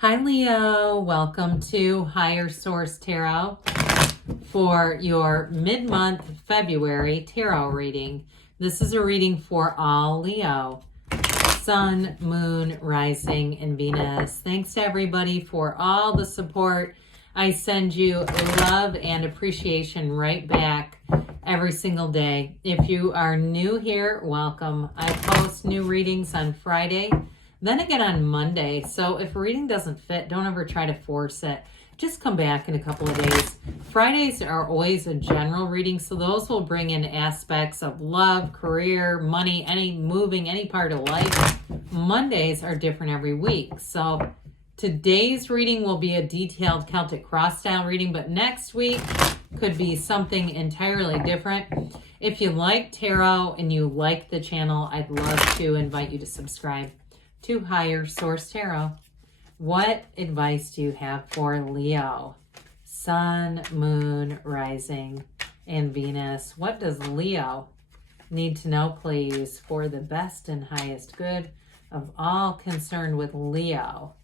Hi Leo, welcome to Higher Source Tarot for your mid-month February tarot reading. This is a reading for all Leo, Sun, Moon, Rising, and Venus. Thanks to everybody for all the support. I send you love and appreciation right back every single day. If you are new here, welcome. I post new readings on Friday, then again on Monday. So if a reading doesn't fit, don't ever try to force it. Just come back in a couple of days. Fridays are always a general reading, so those will bring in aspects of love, career, money, any part of life. Mondays are different every week. So today's reading will be a detailed Celtic cross style reading, but next week could be something entirely different. If you like tarot and you like the channel, I'd love to invite you to subscribe to Higher Source Tarot. What advice do you have for Leo? Sun, Moon, Rising, and Venus. What does Leo need to know, please, for the best and highest good of all concerned with Leo?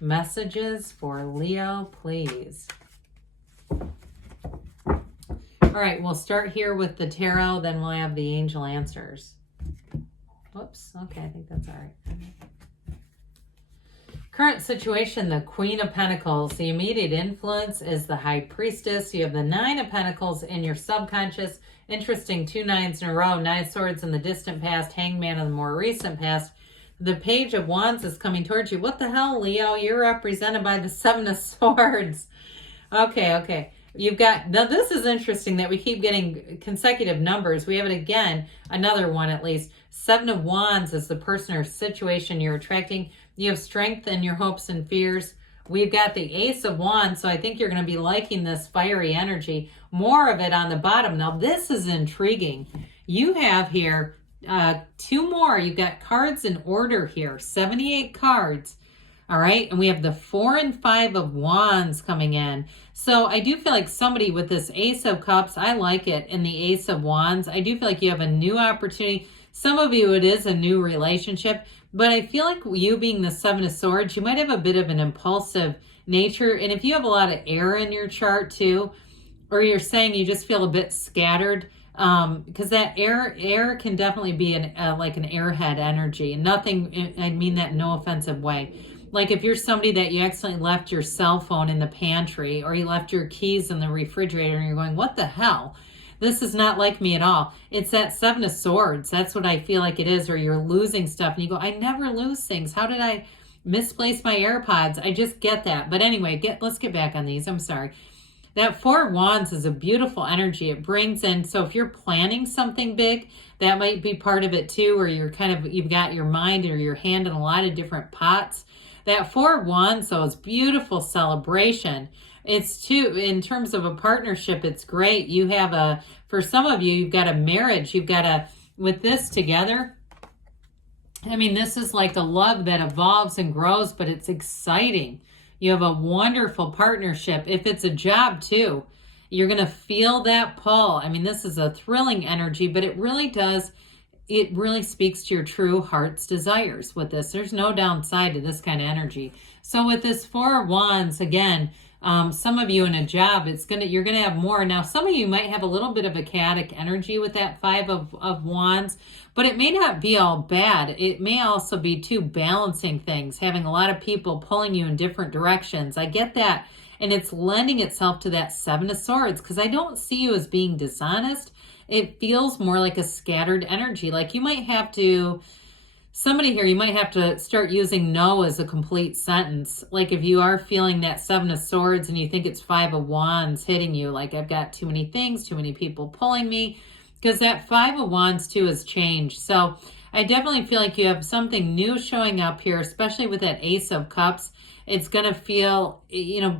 Messages for Leo, please. All right, we'll start here with the tarot, then we'll have the angel answers. Whoops, okay, I think that's all right. Current situation, the Queen of Pentacles. The immediate influence is the High Priestess. You have the Nine of Pentacles in your subconscious. Interesting, 2 nines in a row. 9 of Swords in the distant past. Hangman in the more recent past. The Page of Wands is coming towards you. What the hell, Leo? You're represented by the 7 of Swords. Okay. You've got, now this is interesting that we keep getting consecutive numbers. We have it again, another one at least. 7 of Wands is the person or situation you're attracting. You have strength in your hopes and fears. We've got the Ace of Wands, so I think you're going to be liking this fiery energy. More of it on the bottom. Now, this is intriguing. You have here 2 more. You've got cards in order here, 78 cards. All right, and we have the 4 and 5 of Wands coming in. So I do feel like somebody with this Ace of Cups, I like it, and the Ace of Wands, I do feel like you have a new opportunity. Some of you, it is a new relationship, but I feel like you being the 7 of Swords, you might have a bit of an impulsive nature. And if you have a lot of air in your chart too, or you're saying you just feel a bit scattered, because that air can definitely be like an airhead energy. And nothing, I mean that in no offensive way. Like if you're somebody that you accidentally left your cell phone in the pantry, or you left your keys in the refrigerator and you're going, what the hell? This is not like me at all. It's that 7 of Swords. That's what I feel like it is. Or you're losing stuff and you go, I never lose things. How did I misplace my AirPods? I just get that. But anyway, let's get back on these. I'm sorry. That 4 of Wands is a beautiful energy. It brings in, so if you're planning something big, that might be part of it too, or you've got your mind or your hand in a lot of different pots. That 4 of Wands, though, is beautiful celebration. It's too, in terms of a partnership, it's great. You have for some of you, you've got a marriage. You've got with this together, I mean, this is like a love that evolves and grows, but it's exciting. You have a wonderful partnership. If it's a job too, you're going to feel that pull. I mean, this is a thrilling energy, but it really speaks to your true heart's desires with this. There's no downside to this kind of energy. So with this 4 of Wands, again, some of you in a job, you're gonna have more. Now, some of you might have a little bit of a chaotic energy with that 5 of Wands, but it may not be all bad. It may also be too balancing things, having a lot of people pulling you in different directions. I get that, and it's lending itself to that 7 of Swords, because I don't see you as being dishonest. It feels more like a scattered energy. Like you might have to, somebody here, you might have to start using no as a complete sentence. Like if you are feeling that 7 of Swords and you think it's 5 of Wands hitting you, like I've got too many things, too many people pulling me, because that 5 of Wands too has changed. So I definitely feel like you have something new showing up here, especially with that Ace of Cups. It's going to feel,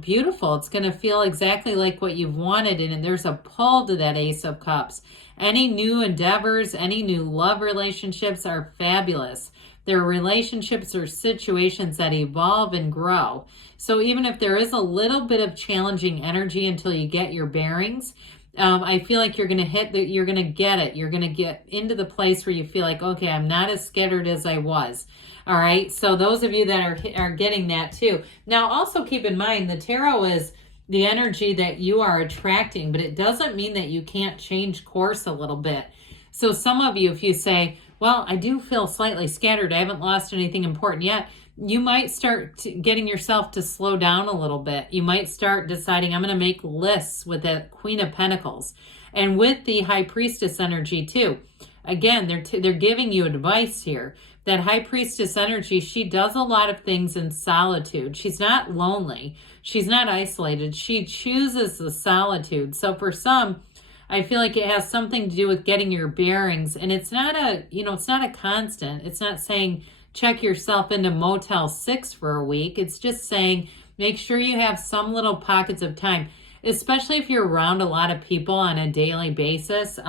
beautiful. It's going to feel exactly like what you've wanted. And there's a pull to that Ace of Cups. Any new endeavors, any new love relationships are fabulous. They're relationships or situations that evolve and grow. So even if there is a little bit of challenging energy until you get your bearings, I feel like you're going to you're going to get it. You're going to get into the place where you feel like, okay, I'm not as scattered as I was. All right. So those of you that are getting that too. Now, also keep in mind the tarot is the energy that you are attracting, but it doesn't mean that you can't change course a little bit. So some of you, if you say, well, I do feel slightly scattered, I haven't lost anything important yet, you might start getting yourself to slow down a little bit. You might start deciding, I'm going to make lists with the Queen of Pentacles and with the High Priestess energy too. Again, they're giving you advice here. That High Priestess energy, she does a lot of things in solitude. She's not lonely. She's not isolated. She chooses the solitude. So for some, I feel like it has something to do with getting your bearings. And it's not it's not a constant. It's not saying check yourself into Motel 6 for a week. It's just saying make sure you have some little pockets of time, especially if you're around a lot of people on a daily basis.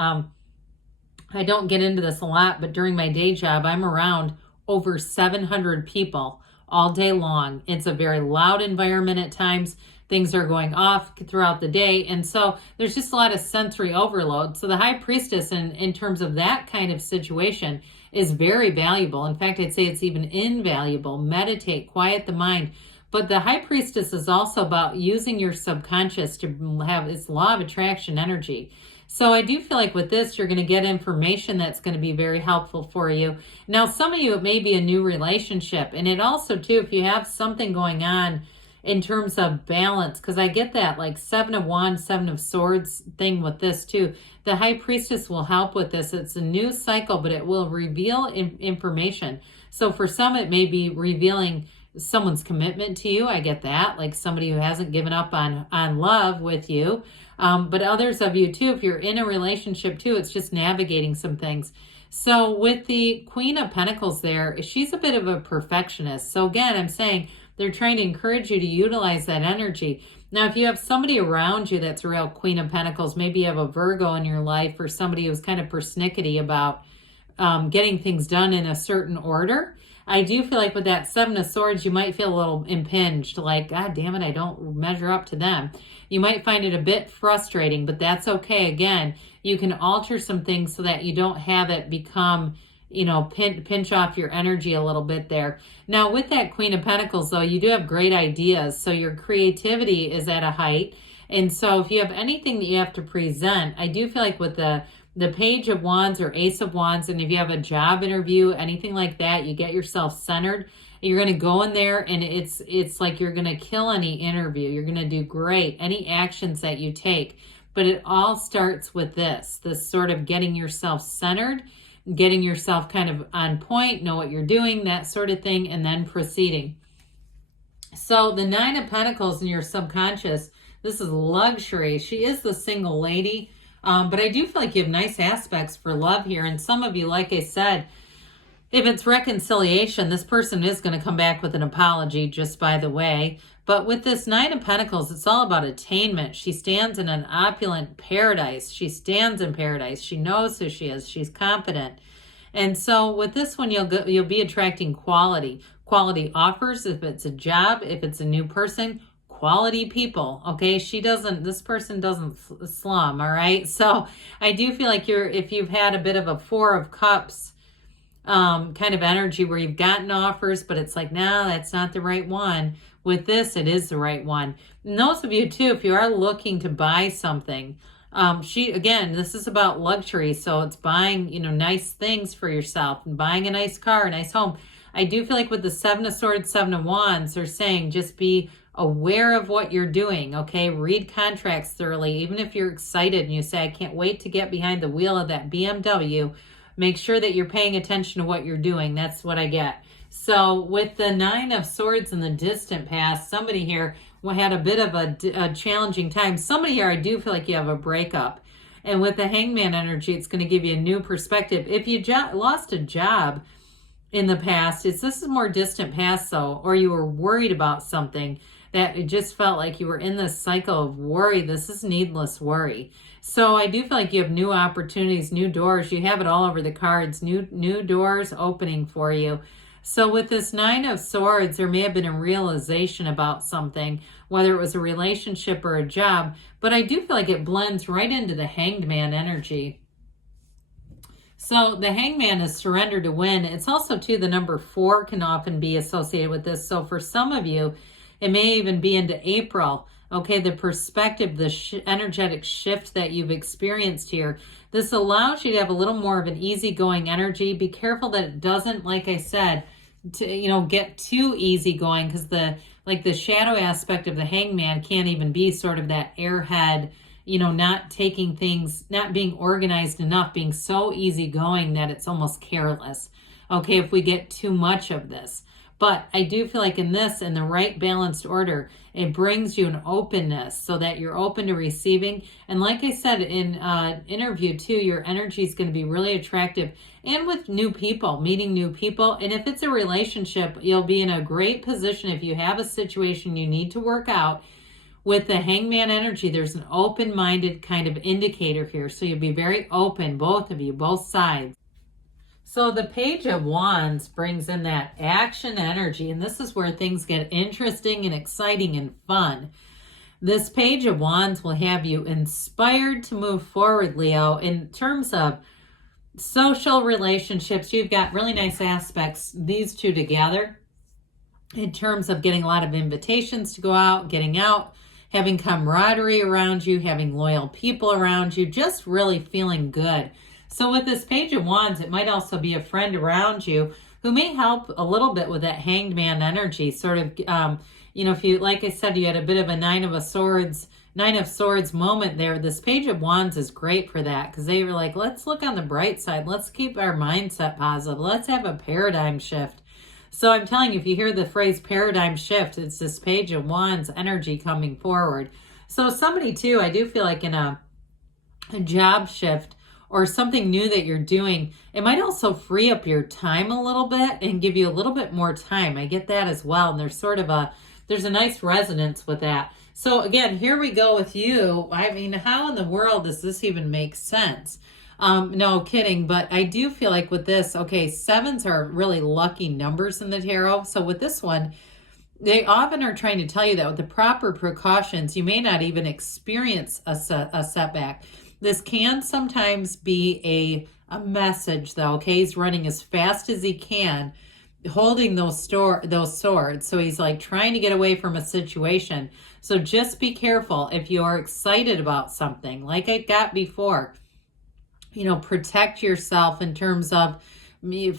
I don't get into this a lot, but during my day job, I'm around over 700 people all day long. It's a very loud environment at times. Things are going off throughout the day. And so there's just a lot of sensory overload. So the High Priestess in terms of that kind of situation is very valuable. In fact, I'd say it's even invaluable. Meditate, quiet the mind. But the High Priestess is also about using your subconscious to have its law of attraction energy. So I do feel like with this, you're going to get information that's going to be very helpful for you. Now, some of you, it may be a new relationship. And it also, too, if you have something going on in terms of balance, because I get that like 7 of Wands, 7 of Swords thing with this too. The High Priestess will help with this. It's a new cycle, but it will reveal information. So for some, it may be revealing someone's commitment to you. I get that, like somebody who hasn't given up on love with you. But others of you too, if you're in a relationship too, it's just navigating some things. So with the Queen of Pentacles there, she's a bit of a perfectionist. So again, I'm saying they're trying to encourage you to utilize that energy. Now, if you have somebody around you that's a real Queen of Pentacles, maybe you have a Virgo in your life or somebody who's kind of persnickety about getting things done in a certain order. I do feel like with that 7 of Swords, you might feel a little impinged, like, God damn it, I don't measure up to them. You might find it a bit frustrating, but that's okay. Again, you can alter some things so that you don't have it become, pinch off your energy a little bit there. Now, with that Queen of Pentacles, though, you do have great ideas. So your creativity is at a height. And so if you have anything that you have to present, I do feel like with the Page of Wands or Ace of Wands, and if you have a job interview, anything like that, you get yourself centered. You're going to go in there and it's like you're going to kill any interview. You're going to do great. Any actions that you take. But it all starts with this sort of getting yourself centered, getting yourself kind of on point, know what you're doing, that sort of thing, and then proceeding. So the 9 of Pentacles in your subconscious, this is luxury. She is the single lady. But I do feel like you have nice aspects for love here. And some of you, like I said, if it's reconciliation, this person is going to come back with an apology, just by the way. But with this 9 of Pentacles, it's all about attainment. She stands in an opulent paradise. She stands in paradise. She knows who she is. She's confident. And so with this one, you'll be attracting quality offers. If it's a job, if it's a new person, quality people. Okay, this person doesn't slum. All right, so I do feel like if you've had a bit of a 4 of Cups kind of energy where you've gotten offers, but it's like, no, that's not the right one. With this, it is the right one. And those of you too, if you are looking to buy something, this is about luxury. So it's buying, nice things for yourself and buying a nice car, a nice home. I do feel like with the 7 of Swords, 7 of Wands, they're saying just be aware of what you're doing, okay? Read contracts thoroughly. Even if you're excited and you say, I can't wait to get behind the wheel of that BMW, make sure that you're paying attention to what you're doing. That's what I get. So with the 9 of Swords in the distant past, somebody here had a bit of a challenging time. Somebody here, I do feel like you have a breakup. And with the Hangman energy, it's going to give you a new perspective. If you lost a job in the past, this is more distant past though, or you were worried about something that it just felt like you were in this cycle of worry. This is needless worry. So I do feel like you have new opportunities, new doors. You have it all over the cards, new doors opening for you. So with this Nine of Swords, there may have been a realization about something, whether it was a relationship or a job, but I do feel like it blends right into the Hanged Man energy. So the Hangman is surrender to win. It's also, too, the number 4 can often be associated with this. So for some of you, it may even be into April. Okay, the perspective, the energetic shift that you've experienced here. This allows you to have a little more of an easygoing energy. Be careful that it doesn't, like I said, to get too easygoing, because the shadow aspect of the Hangman can't even be sort of that airhead, not taking things, not being organized enough, being so easygoing that it's almost careless. Okay, if we get too much of this. But I do feel like in the right balanced order, it brings you an openness so that you're open to receiving. And like I said in interview too, your energy is going to be really attractive, and with new people, meeting new people. And if it's a relationship, you'll be in a great position if you have a situation you need to work out. With the Hangman energy, there's an open-minded kind of indicator here. So you'll be very open, both of you, both sides. So the Page of Wands brings in that action energy, and this is where things get interesting and exciting and fun. This Page of Wands will have you inspired to move forward, Leo, in terms of social relationships. You've got really nice aspects, these two together, in terms of getting a lot of invitations to go out, getting out, having camaraderie around you, having loyal people around you, just really feeling good. So with this Page of Wands, it might also be a friend around you who may help a little bit with that Hanged Man energy. Sort of, if you, like I said, you had a bit of a Nine of Swords moment there. This Page of Wands is great for that, because they were like, let's look on the bright side. Let's keep our mindset positive. Let's have a paradigm shift. So I'm telling you, if you hear the phrase paradigm shift, it's this Page of Wands energy coming forward. So somebody too, I do feel like in a job shift, or something new that you're doing, it might also free up your time a little bit and give you a little bit more time. I get that as well. And there's a nice resonance with that. So again, here we go with you. I mean, how in the world does this even make sense? No kidding. But I do feel like with this, okay, 7s are really lucky numbers in the tarot. So with this one, they often are trying to tell you that with the proper precautions, you may not even experience a setback. This can sometimes be a message, though. Okay, he's running as fast as he can, holding those swords. So he's like trying to get away from a situation. So just be careful if you're excited about something, like I got before. Protect yourself in terms of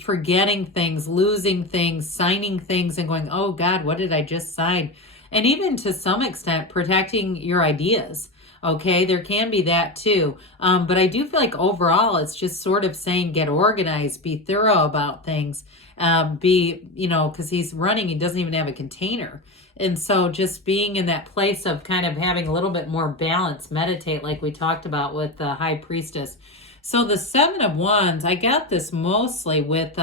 forgetting things, losing things, signing things, and going, oh God, what did I just sign? And even to some extent, protecting your ideas. Okay, there can be that too. But I do feel like overall, it's just sort of saying get organized, be thorough about things, because he's running, he doesn't even have a container. And so just being in that place of kind of having a little bit more balance, meditate like we talked about with the High Priestess. So the 7 of Wands, I got this mostly with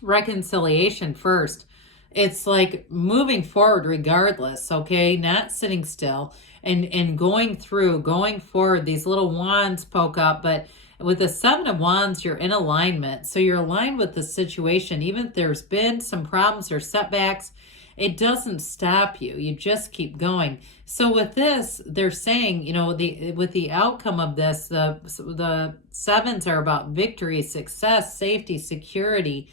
reconciliation first. It's like moving forward regardless, okay? Not sitting still. And going forward, these little wands poke up, but with the 7 of Wands, you're in alignment. So you're aligned with the situation. Even if there's been some problems or setbacks, it doesn't stop you. You just keep going. So with this, they're saying, with the outcome of this, the 7s are about victory, success, safety, security.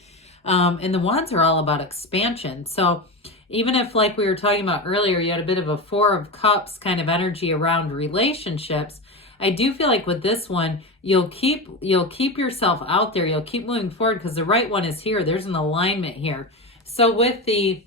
And the Wands are all about expansion. So even if, like we were talking about earlier, you had a bit of a 4 of Cups kind of energy around relationships, I do feel like with this one, you'll keep yourself out there. You'll keep moving forward because the right one is here. There's an alignment here. So with the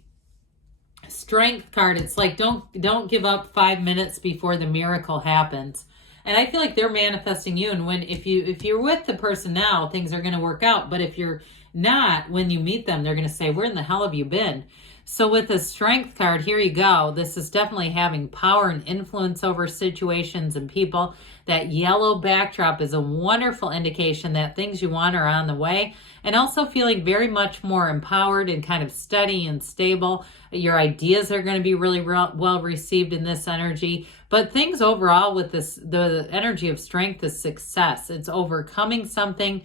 Strength card, it's like don't give up 5 minutes before the miracle happens. And I feel like they're manifesting you. And if you're with the person now, things are going to work out. But if you're not, when you meet them, they're going to say, where in the hell have you been? So with the Strength card, here you go. This is definitely having power and influence over situations and people. That yellow backdrop is a wonderful indication that things you want are on the way. And also feeling very much more empowered and kind of steady and stable. Your ideas are going to be really well received in this energy. But things overall with this, the energy of strength is success. It's overcoming something.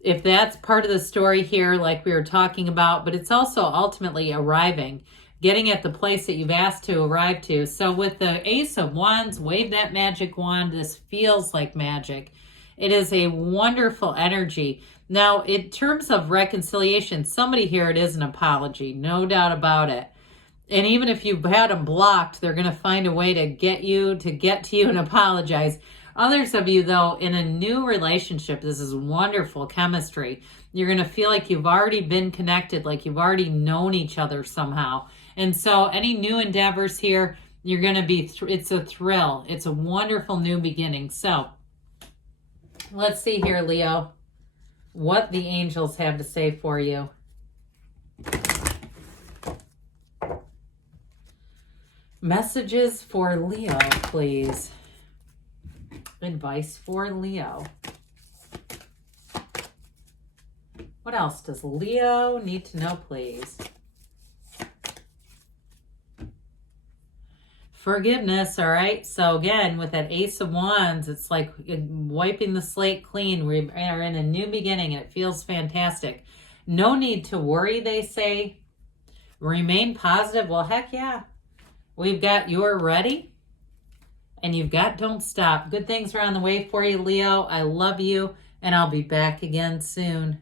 if that's part of the story here, like we were talking about, but it's also ultimately arriving, getting at the place that you've asked to arrive to. So with the Ace of Wands, wave that magic wand. This feels like magic. It is a wonderful energy. Now, in terms of reconciliation, somebody here, it is an apology, no doubt about it. And even if you've had them blocked, they're going to find a way to get to you and apologize. Others of you, though, in a new relationship, this is wonderful chemistry. You're going to feel like you've already been connected, like you've already known each other somehow. And so any new endeavors here, you're going to be, it's a thrill. It's a wonderful new beginning. So let's see here, Leo, what the angels have to say for you. Messages for Leo, please. Advice for Leo. What else does Leo need to know, please? Forgiveness, all right? So again, with that Ace of Wands, it's like wiping the slate clean. We are in a new beginning, and it feels fantastic. No need to worry, they say. Remain positive. Well, heck yeah. We've got You're Ready, and you've got Don't Stop. Good things are on the way for you, Leo. I love you, and I'll be back again soon.